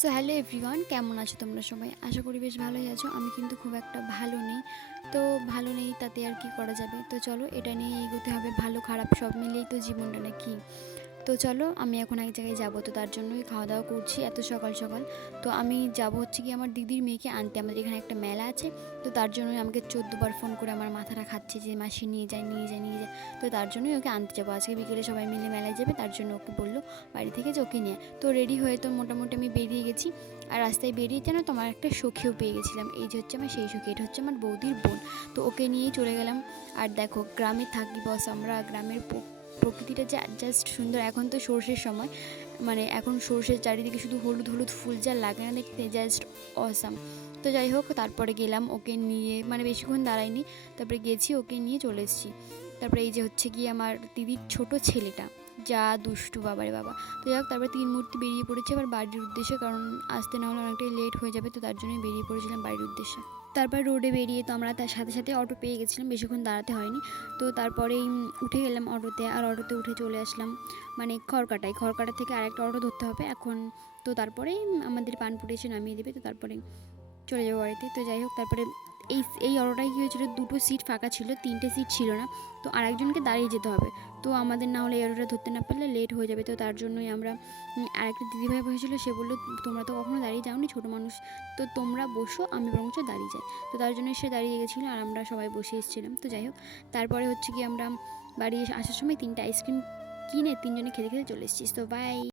So hello everyone, কেমন আছো তোমরা সবাই? আশা করি বেশ ভালোই আছো। আমি কিন্তু খুব একটা ভালো নেই। তো ভালো নেই তাতে আর কি করা যাবে। তো চলো এটা নিয়ে এগোতে হবে, ভালো খারাপ সব মিলিয়েই তো জীবনটা নাকি। তো চলো আমি এখন এক জায়গায় যাবো, তো তার জন্যই খাওয়া দাওয়া করছি এত সকাল সকাল। তো আমি যাব হচ্ছে কি আমার দিদির মেয়েকে আনতে, আমাদের এখানে একটা মেলা আছে। তো তার জন্যই আমাকে 14 বার ফোন করে আমার মাথাটা খাচ্ছে যে মাসি নিয়ে যায় নিয়ে যায় নিয়ে যায়। তো তার জন্যই ওকে আনতে যাবো আজকে বিকেলে, সবাই মিলে মেলায় যাবে, তার জন্য ওকে বললো বাড়ি থেকে যে ওকে নিয়ে। তো রেডি হয়ে তো মোটামুটি আমি বেরিয়ে গেছি। আর রাস্তায় বেরিয়ে যেন তোমার একটা সখীও পেয়ে গেছিলাম। এই যে হচ্ছে আমার সেই সখী, এটা হচ্ছে আমার বৌদির বোন। তো ওকে নিয়েই চলে গেলাম। আর দেখো গ্রামে থাকি বস, আমরা গ্রামের প্রকৃতিটা যে জাস্ট সুন্দর। এখন তো সর্ষের সময়, মানে এখন সর্ষের চারিদিকে শুধু হলুদ হলুদ ফুল, যা লাগে না দেখতে, জাস্ট অসাম। তো যাই হোক তারপরে গেলাম ওকে নিয়ে, মানে বেশিক্ষণ দাঁড়াইনি, তারপরে গেছি ওকে নিয়ে চলে এসেছি। তারপরে এই যে হচ্ছে কি আমার দিদির ছোট ছেলেটা, যা দুষ্টু বাবারে বাবা। তো যাই হোক তারপরে তিন মূর্তি বেরিয়ে পড়েছে আবার বাড়ির উদ্দেশ্যে, কারণ আসতে না হলে অনেকটাই লেট হয়ে যাবে, তো তার জন্যই বেরিয়ে পড়েছিলাম বাড়ির উদ্দেশ্যে। তারপর রোডে বেরিয়ে তো আমরা তার সাথে সাথে অটো পেয়ে গেছিলাম, বেশিক্ষণ দাঁড়াতে হয়নি। তো তারপরেই উঠে গেলাম অটোতে, আর অটোতে উঠে চলে আসলাম মানে খড়কাটা থেকে আরেকটা অটো ধরতে হবে এখন। তো তারপরেই আমাদের পানপুরে এসে নামিয়ে দেবে, তো তারপরে চলে যাবো বাড়িতে। তো যাই হোক তারপরে এই এই অটোটায় কী হয়েছিল, দুটো সিট ফাঁকা ছিল, তিনটে সিট ছিল না। তো আরেকজনকে দাঁড়িয়ে যেতে হবে। তো আমাদের না হলে এই অটোটা ধরতে না পারলে লেট হয়ে যাবে, তো তার জন্যই আমরা আরেকটা দিদিভাই বসেছিল, সে বললো তোমরা তো কখনো দাঁড়িয়ে যাওনি, ছোটো মানুষ, তো তোমরা বসো, আমি বরঞ্চ দাঁড়িয়ে যাই। তো তার জন্য সে দাঁড়িয়ে গেছিলো আর আমরা সবাই বসে এসেছিলাম। তো যাই হোক তারপরে হচ্ছে কি আমরা বাড়ি আসার সময় 3টে আইসক্রিম কিনে তিনজনে খেতে খেতে চলে এসেছি। তো বাই।